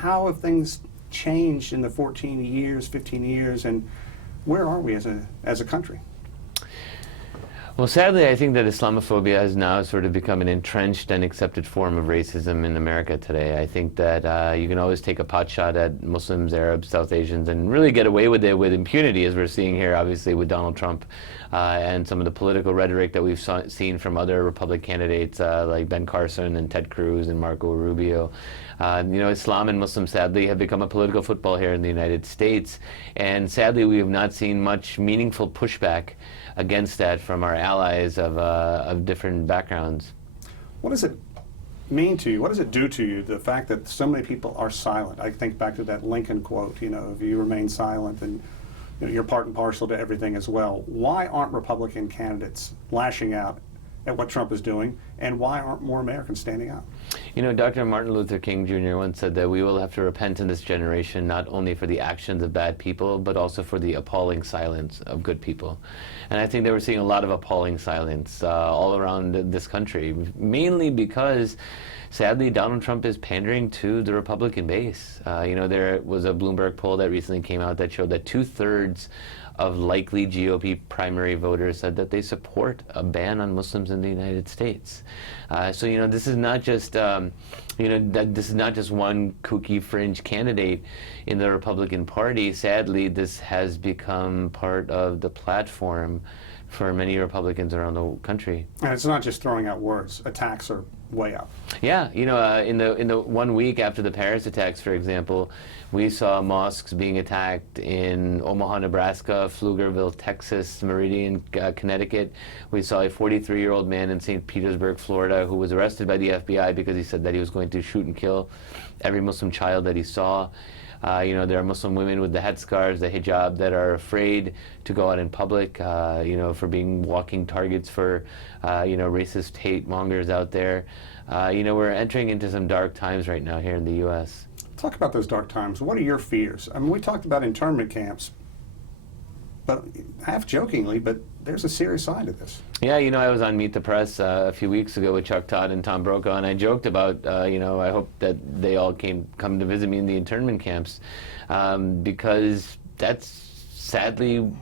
how have things changed in the 14 years, 15 years, and where are we as a country? Well, sadly, I think that Islamophobia has now sort of become an entrenched and accepted form of racism in America today. I think that you can always take a pot shot at Muslims, Arabs, South Asians, and really get away with it with impunity, as we're seeing here, obviously, with Donald Trump and some of the political rhetoric that we've seen from other Republican candidates like Ben Carson and Ted Cruz and Marco Rubio. Islam and Muslims, sadly, have become a political football here in the United States, and sadly, we have not seen much meaningful pushback against that from our allies of different backgrounds. What does it mean to you? What does it do to you, the fact that so many people are silent? I think back to that Lincoln quote, if you remain silent, and you're part and parcel to everything as well. Why aren't Republican candidates lashing out at what Trump is doing, and why aren't more Americans standing out? Dr. Martin Luther King Jr. once said that we will have to repent in this generation not only for the actions of bad people, but also for the appalling silence of good people. And I think that we're seeing a lot of appalling silence all around this country, mainly because, sadly, Donald Trump is pandering to the Republican base. There was a Bloomberg poll that recently came out that showed that 2/3 of likely GOP primary voters said that they support a ban on Muslims in the United States. So this is not just this is not just one kooky fringe candidate in the Republican Party. Sadly, this has become part of the platform for many Republicans around the country. And it's not just throwing out words. Attacks are way up. Yeah, in the 1 week after the Paris attacks, for example, we saw mosques being attacked in Omaha, Nebraska, Pflugerville, Texas, Meridian, Connecticut. We saw a 43-year-old man in St. Petersburg, Florida, who was arrested by the FBI because he said that he was going to shoot and kill every Muslim child that he saw. There are Muslim women with the headscarves, the hijab, that are afraid to go out in public, for being walking targets for, racist hate mongers out there. We're entering into some dark times right now here in the U.S. Talk about those dark times. What are your fears? I mean, we talked about internment camps, but half jokingly, but there's a serious side to this. Yeah, I was on Meet the Press a few weeks ago with Chuck Todd and Tom Brokaw, and I joked about, I hope that they all come to visit me in the internment camps, because that's sadly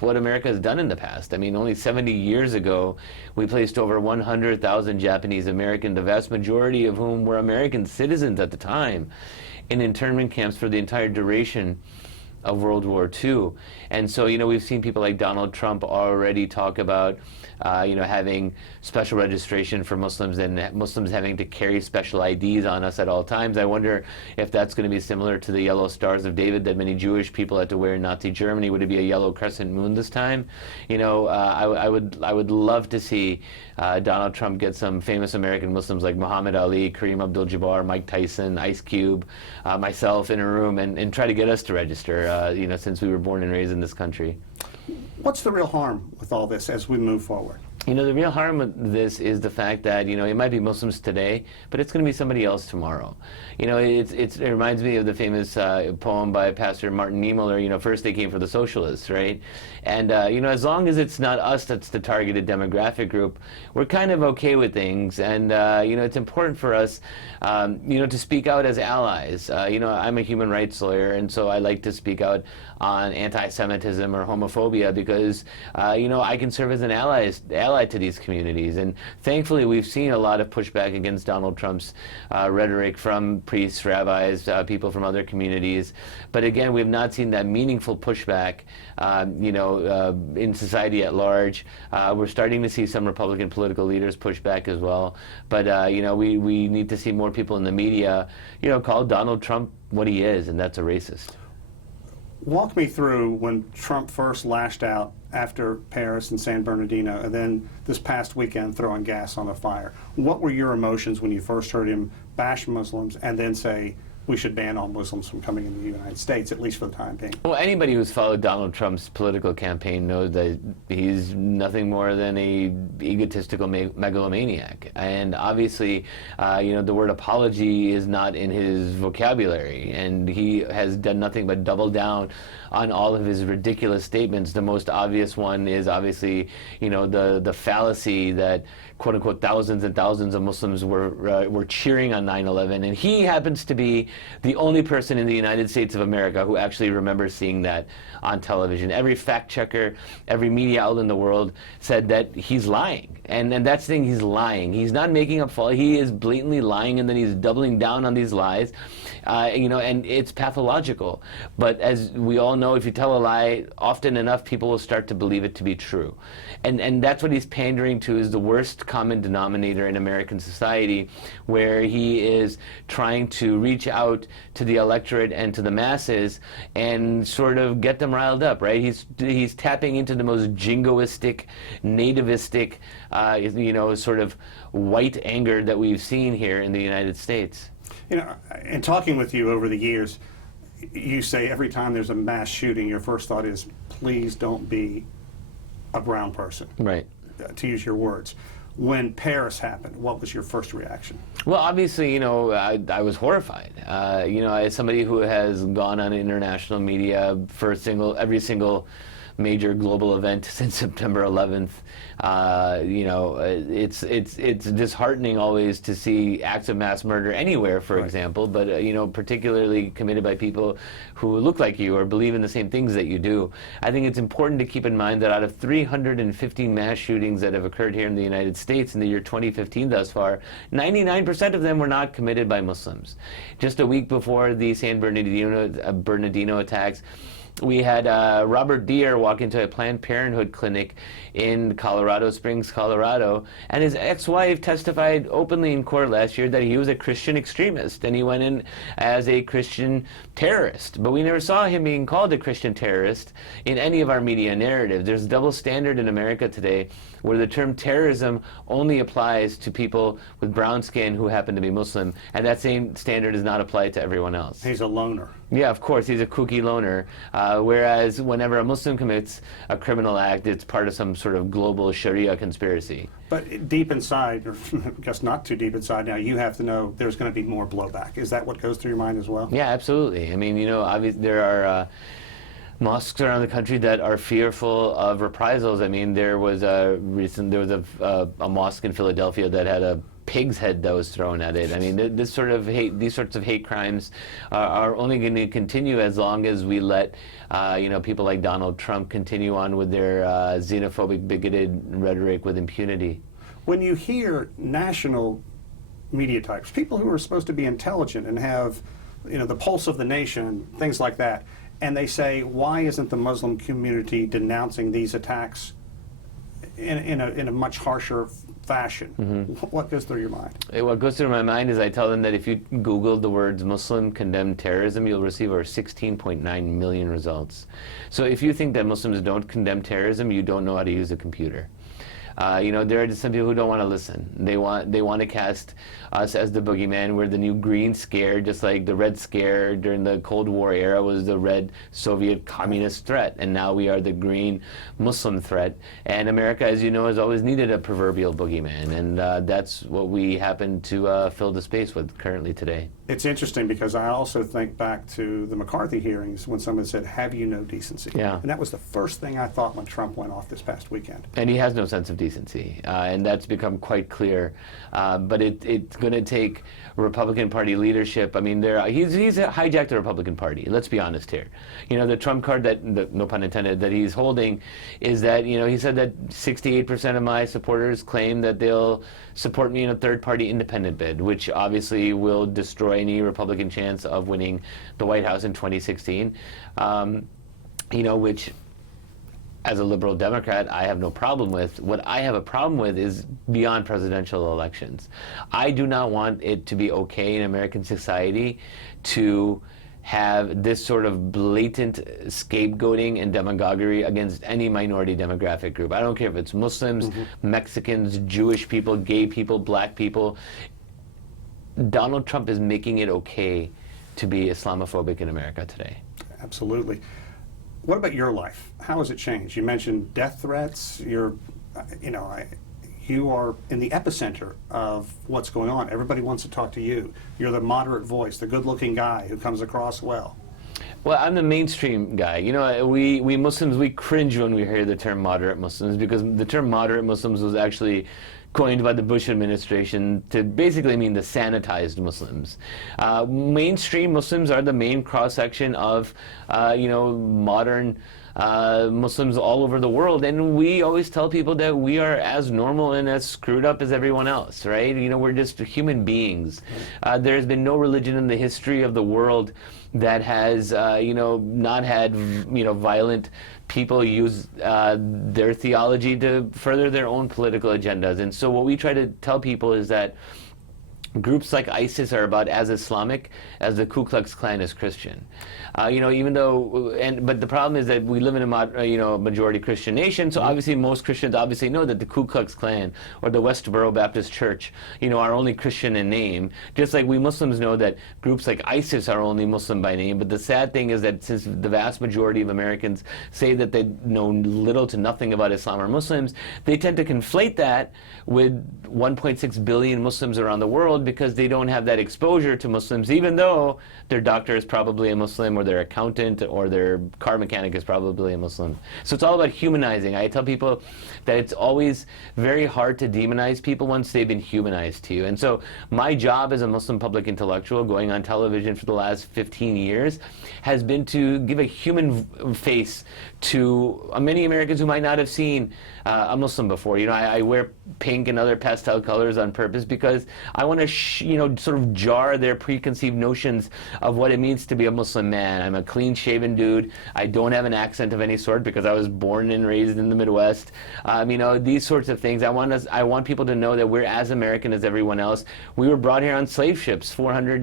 what America has done in the past. I mean, only 70 years ago, we placed over 100,000 Japanese American, the vast majority of whom were American citizens at the time, in internment camps for the entire duration of World War II. And so, we've seen people like Donald Trump already talk about, having special registration for Muslims and Muslims having to carry special IDs on us at all times. I wonder if that's going to be similar to the yellow stars of David that many Jewish people had to wear in Nazi Germany. Would it be a yellow crescent moon this time? I would love to see Donald Trump get some famous American Muslims like Muhammad Ali, Kareem Abdul-Jabbar, Mike Tyson, Ice Cube, myself in a room and try to get us to register, since we were born and raised in this country. What's the real harm with all this as we move forward? The real harm with this is the fact that, it might be Muslims today, but it's going to be somebody else tomorrow. It reminds me of the famous poem by Pastor Martin Niemöller, first they came for the socialists, right? And, as long as it's not us that's the targeted demographic group, we're kind of okay with things. And, it's important for us, to speak out as allies. I'm a human rights lawyer, and so I like to speak out on anti-Semitism or homophobia because, I can serve as an ally to these communities. And thankfully, we've seen a lot of pushback against Donald Trump's rhetoric from priests, rabbis, people from other communities. But again, we've not seen that meaningful pushback, in society at large. We're starting to see some Republican political leaders push back as well. But, we need to see more people in the media, call Donald Trump what he is, and that's a racist. Walk me through when Trump first lashed out after Paris and San Bernardino, and then this past weekend throwing gas on a fire. What were your emotions when you first heard him bash Muslims and then say, we should ban all Muslims from coming into the United States, at least for the time being? Well, anybody who's followed Donald Trump's political campaign knows that he's nothing more than a egotistical megalomaniac. And obviously, the word apology is not in his vocabulary, and he has done nothing but double down on all of his ridiculous statements. The most obvious one is obviously, the fallacy that quote unquote thousands and thousands of Muslims were cheering on 9/11, and he happens to be the only person in the United States of America who actually remembers seeing that on television. Every fact checker, every media outlet in the world said that he's lying, and that's the thing, he's lying. He's not making up false. He is blatantly lying, and then he's doubling down on these lies, and it's pathological. But as we all know, if you tell a lie often enough, people will start to believe it to be true, and that's what he's pandering to, is the worst common denominator in American society, where he is trying to reach out to the electorate and to the masses and sort of get them riled up, right? He's tapping into the most jingoistic, nativistic, sort of white anger that we've seen here in the United States. In talking with you over the years, you say every time there's a mass shooting, your first thought is, please don't be a brown person. Right. To use your words. When Paris happened, what was your first reaction? Well, obviously, I was horrified. As somebody who has gone on international media for every single major global event since September 11th, it's disheartening always to see acts of mass murder anywhere, for example, but particularly committed by people who look like you or believe in the same things that you do. I think it's important to keep in mind that out of 350 mass shootings that have occurred here in the United States in the year 2015 thus far, 99% of them were not committed by Muslims. Just a week before the San Bernardino attacks, we had Robert Deere walk into a Planned Parenthood clinic in Colorado Springs, Colorado, and his ex-wife testified openly in court last year that he was a Christian extremist, and he went in as a Christian terrorist. But we never saw him being called a Christian terrorist in any of our media narratives. There's a double standard in America today where the term terrorism only applies to people with brown skin who happen to be Muslim, and that same standard is not applied to everyone else. He's a loner. Yeah, of course, he's a kooky loner. Whereas whenever a Muslim commits a criminal act, it's part of some sort of global Sharia conspiracy. But deep inside, or I guess not too deep inside now, you have to know there's going to be more blowback. Is that what goes through your mind as well? Yeah, absolutely. I mean, obviously there are mosques around the country that are fearful of reprisals. I mean, there was a mosque in Philadelphia that had a pig's head that was thrown at it. I mean, these sorts of hate crimes are only going to continue as long as we let people like Donald Trump continue on with their xenophobic, bigoted rhetoric with impunity. When you hear national media types, people who are supposed to be intelligent and have the pulse of the nation, things like that, and they say, why isn't the Muslim community denouncing these attacks in a much harsher fashion? Mm-hmm. What goes through your mind? What goes through my mind is I tell them that if you Google the words Muslim condemn terrorism, you'll receive over 16.9 million results. So if you think that Muslims don't condemn terrorism, you don't know how to use a computer. There are just some people who don't want to listen. They want to cast us as the boogeyman. We're the new green scare, just like the red scare during the Cold War era was the red Soviet communist threat, and now we are the green Muslim threat. And America, as you know, has always needed a proverbial boogeyman, and that's what we happen to fill the space with currently today. It's interesting because I also think back to the McCarthy hearings when someone said, have you no decency? Yeah. And that was the first thing I thought when Trump went off this past weekend. And he has no sense of decency, and that's become quite clear. But it's going to take Republican Party leadership. I mean, he's hijacked the Republican Party. Let's be honest here. The Trump card no pun intended, that he's holding is that, he said that 68% of my supporters claim that they'll support me in a third-party independent bid, which obviously will destroy any Republican chance of winning the White House in 2016, which, as a liberal Democrat, I have no problem with. What I have a problem with is beyond presidential elections. I do not want it to be okay in American society to have this sort of blatant scapegoating and demagoguery against any minority demographic group. I don't care if it's Muslims, mm-hmm. Mexicans, Jewish people, gay people, black people. Donald Trump is making it okay to be Islamophobic in America today. Absolutely. What about your life? How has it changed? You mentioned death threats. You are in the epicenter of what's going on. Everybody wants to talk to you. You're the moderate voice, the good-looking guy who comes across well. Well, I'm the mainstream guy. We Muslims, we cringe when we hear the term moderate Muslims, because the term moderate Muslims was actually coined by the Bush administration to basically mean the sanitized Muslims. Mainstream Muslims are the main cross-section of, modern Muslims all over the world, and we always tell people that we are as normal and as screwed up as everyone else, right? We're just human beings. There's been no religion in the history of the world that has, not had, violent people use their theology to further their own political agendas. And so what we try to tell people is that groups like ISIS are about as Islamic as the Ku Klux Klan is Christian. Even though, but the problem is that we live in a majority Christian nation, so obviously most Christians obviously know that the Ku Klux Klan or the Westboro Baptist Church, are only Christian in name, just like we Muslims know that groups like ISIS are only Muslim by name. But the sad thing is that since the vast majority of Americans say that they know little to nothing about Islam or Muslims, they tend to conflate that with 1.6 billion Muslims around the world because they don't have that exposure to Muslims, even though their doctor is probably a Muslim, or their accountant or their car mechanic is probably a Muslim. So it's all about humanizing. I tell people that it's always very hard to demonize people once they've been humanized to you. And so my job as a Muslim public intellectual going on television for the last 15 years has been to give a human face to many Americans who might not have seen a Muslim before. I wear pink and other pastel colors on purpose because I want to, sort of jar their preconceived notions of what it means to be a Muslim man. I'm a clean-shaven dude. I don't have an accent of any sort because I was born and raised in the Midwest. These sorts of things. I want people to know that we're as American as everyone else. We were brought here on slave ships 400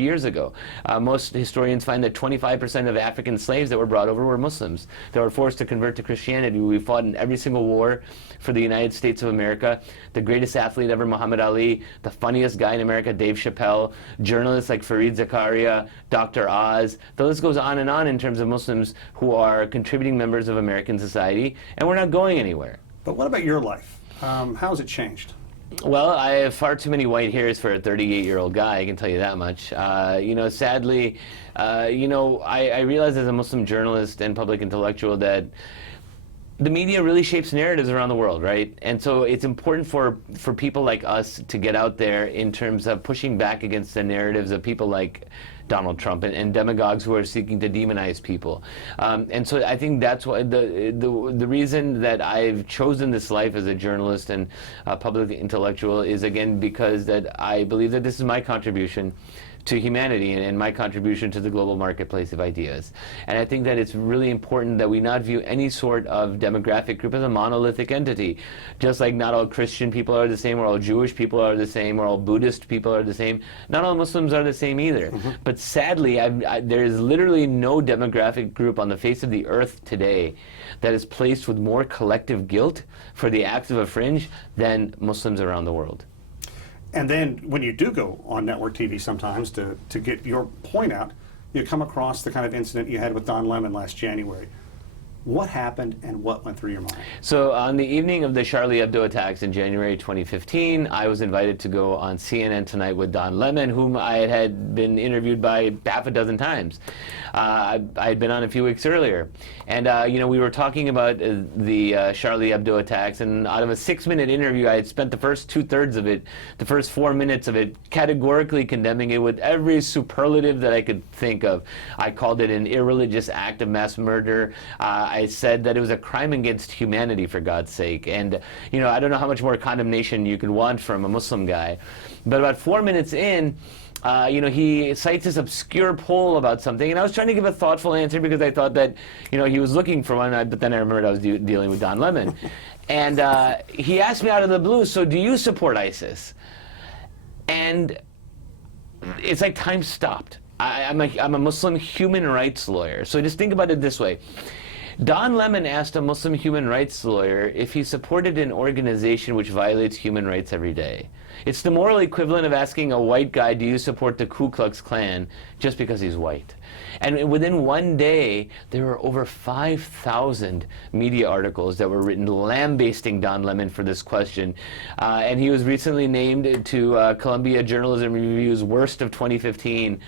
years ago. Most historians find that 25% of African slaves that were brought over were Muslims. They were forced to convert to Christianity. We fought in every single war for the United States of America. The greatest athlete ever, Muhammad Ali, the funniest guy in America, Dave Chappelle, journalists like Fareed Zakaria, Dr. Oz. The list goes on and on in terms of Muslims who are contributing members of American society, and we're not going anywhere. But what about your life? How has it changed? Well, I have far too many white hairs for a 38-year-old guy, I can tell you that much. Sadly, I realize as a Muslim journalist and public intellectual that the media really shapes narratives around the world, right? And so it's important for people like us to get out there in terms of pushing back against the narratives of people like Donald Trump and demagogues who are seeking to demonize people. And so I think that's why the reason that I've chosen this life as a journalist and a public intellectual is, again, because that I believe that this is my contribution to humanity and my contribution to the global marketplace of ideas. And I think that it's really important that we not view any sort of demographic group as a monolithic entity. Just like not all Christian people are the same, or all Jewish people are the same, or all Buddhist people are the same, not all Muslims are the same either. But sadly, there is literally no demographic group on the face of the earth today that is placed with more collective guilt for the acts of a fringe than Muslims around the world. And then when you do go on network TV sometimes to get your point out, you come across the kind of incident you had with Don Lemon last January. What happened and what went through your mind? So on the evening of the Charlie Hebdo attacks in January 2015, I was invited to go on CNN Tonight with Don Lemon, whom I had been interviewed by half a dozen times. I had been on a few weeks earlier. And, we were talking about the Charlie Hebdo attacks, and out of a 6-minute interview, I had spent the first 2/3 of it, the first 4 minutes of it, categorically condemning it with every superlative that I could think of. I called it an irreligious act of mass murder. I said that it was a crime against humanity, for God's sake. And, I don't know how much more condemnation you could want from a Muslim guy. But about 4 minutes in, he cites this obscure poll about something, and I was trying to give a thoughtful answer because I thought that, he was looking for one, but then I remembered I was dealing with Don Lemon. And he asked me out of the blue, so do you support ISIS? And it's like time stopped. I'm a Muslim human rights lawyer, so just think about it this way. Don Lemon asked a Muslim human rights lawyer if he supported an organization which violates human rights every day. It's the moral equivalent of asking a white guy, do you support the Ku Klux Klan, just because he's white. And within one day, there were over 5,000 media articles that were written lambasting Don Lemon for this question. And he was recently named to Columbia Journalism Review's Worst of 2015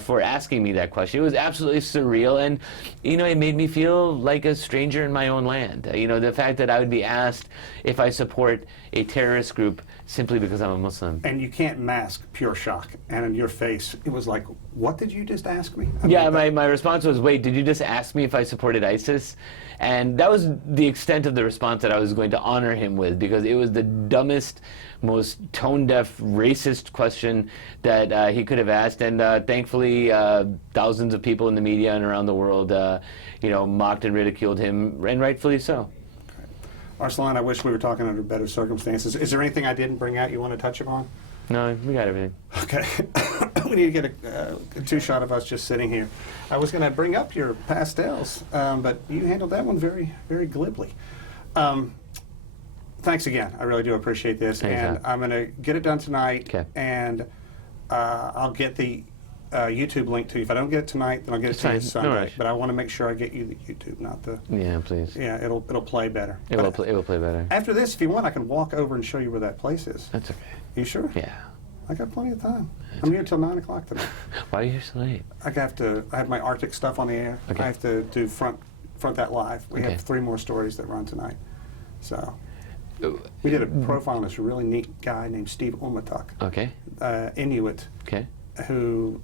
for asking me that question. It was absolutely surreal, and it made me feel like a stranger in my own land. You know, the fact that I would be asked if I support a terrorist group simply because I'm a Muslim. And you can't mask pure shock. And in your face, it was like, what did you just ask me? I Yeah, mean, my response was, wait, did you just ask me if I supported ISIS? And that was the extent of the response that I was going to honor him with, because it was the dumbest, most tone-deaf, racist question that he could have asked. And thankfully, thousands of people in the media and around the world, you know, mocked and ridiculed him, and rightfully so. Arsalan, I wish we were talking under better circumstances. Is there anything I didn't bring out you want to touch upon? No, we got everything. Okay. We need to get a two-shot of us just sitting here. I was going to bring up your pastels, but you handled that one very, very glibly. Thanks again. I really do appreciate this. Thanks, and Al. I'm going to get it done tonight, Okay. and I'll get the YouTube link to you. If I don't get it tonight, then I'll get it to you fine. Sunday. No rush. But I want to make sure I get you the YouTube, not the... Yeah, please. Yeah, it'll play better. It will play better. After this, if you want, I can walk over and show you where that place is. That's okay. You sure? Yeah. I got plenty of time. I'm here till 9 o'clock tonight. Why are you here so late? I have my Arctic stuff on the air. Okay. I have to do front that live. We Okay. have 3 more stories that run tonight. So we did a profile on this really neat guy named Steve Ormatuk, Okay. Inuit, Okay. who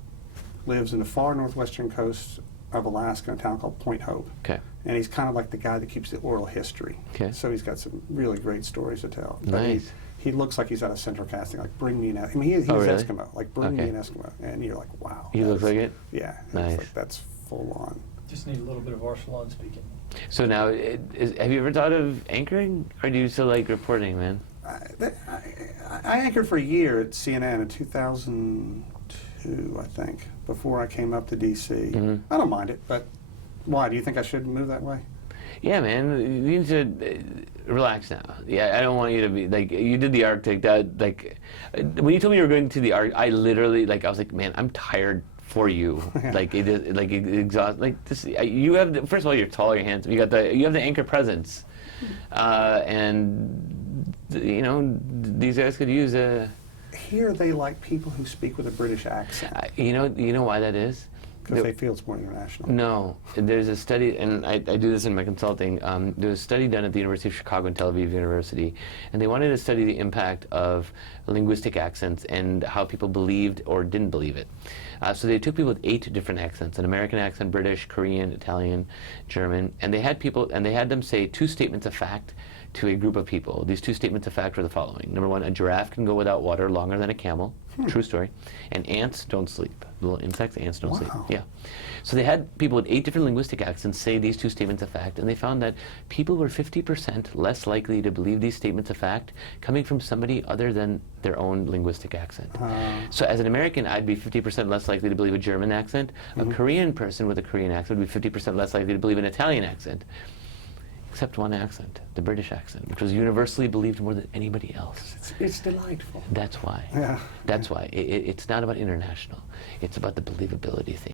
lives in the far northwestern coast of Alaska in a town called Point Hope. Okay. And he's kind of like the guy that keeps the oral history. Okay. So he's got some really great stories to tell. But Nice. he looks like he's out of Central Casting, like bring me an Eskimo. I mean, he's Oh, really? Eskimo, like bring me Okay. an Eskimo. And you're like, wow. He looks like it? Yeah. It's Nice. like, that's full on. Just need a little bit of Arsalan speaking. So now, have you ever thought of anchoring, or do you still like reporting, man? I anchored for a year at CNN in 2002, I think, before I came up to D.C. Mhm. I don't mind it, but why? Do you think I should move that way? Yeah, man, you need to relax now. Yeah, I don't want you to be like you did the Arctic. That like when you told me you were going to the Arctic, I literally I was like, man, I'm tired for you. Like it is like exhaust. Like this, you have first of all, you're tall, you're handsome. You have the anchor presence, and you know these guys could use a. Here they like people who speak with a British accent You know why that is? because they feel it's more international. No, there's a study, and I do this in my consulting. There was a study done at the University of Chicago and Tel Aviv University, and they wanted to study the impact of linguistic accents and how people believed or didn't believe it. So they took people with 8 different accents: an American accent, British, Korean, Italian, German, and they had them say 2 statements of fact to a group of people. These 2 statements of fact were the following. Number 1, a giraffe can go without water longer than a camel. True story. And ants don't sleep. Little insects, ants don't sleep. Wow. Yeah. So they had people with 8 different linguistic accents say these 2 statements of fact, and they found that people were 50% less likely to believe these statements of fact coming from somebody other than their own linguistic accent. So as an American, I'd be 50% less likely to believe a German accent. A Korean person with a Korean accent would be 50% less likely to believe an Italian accent. Except one accent, the British accent, which was universally believed more than anybody else. It's delightful. That's why. Yeah. That's why. It's not about international. It's about the believability thing.